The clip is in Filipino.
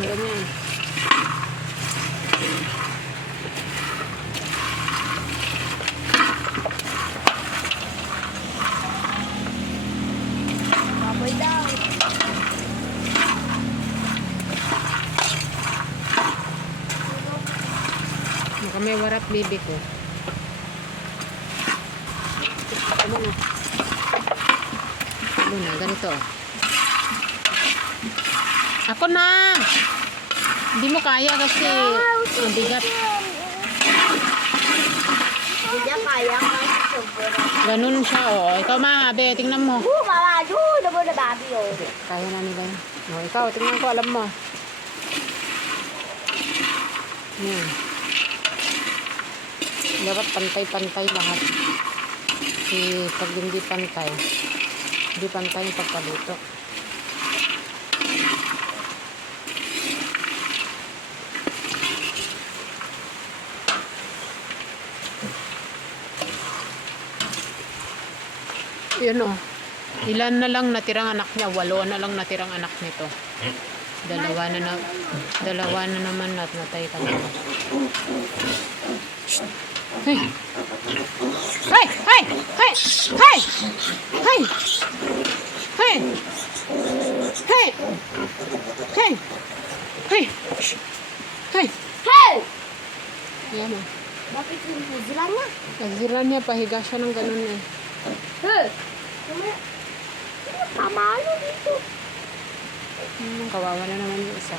ng ganyan. Baboy daw. Baka may warap bibi ko. Ano na? Ano na? Ganito. Ako na! Hindi mo kaya kasi ang bigat. Hindi niya kaya kasi sobra. Ganun siya, oh. Ikaw, Mabe, tingnan mo. Mama, damo na babi, oh. Kaya na nila yun. Oh, ikaw, tingnan ko, alam mo. Yan. Dapat pantay-pantay lahat. Kasi pag hindi pantay yung pagkaluto. Yun o. Ilan na lang natirang anak niya? 8 na lang natirang anak nito. Dalawa na naman at natay ka na. Hey! Hey! Hey! Hey! Hey! Hey! Hey! Hey! Hey! Hey! Hey! Hey! Yan o. Bakit yung huzila niya? Pagziran niya, pahiga siya ng ganun eh. Hey! Pamalo dito. Kawawa na naman yung isa.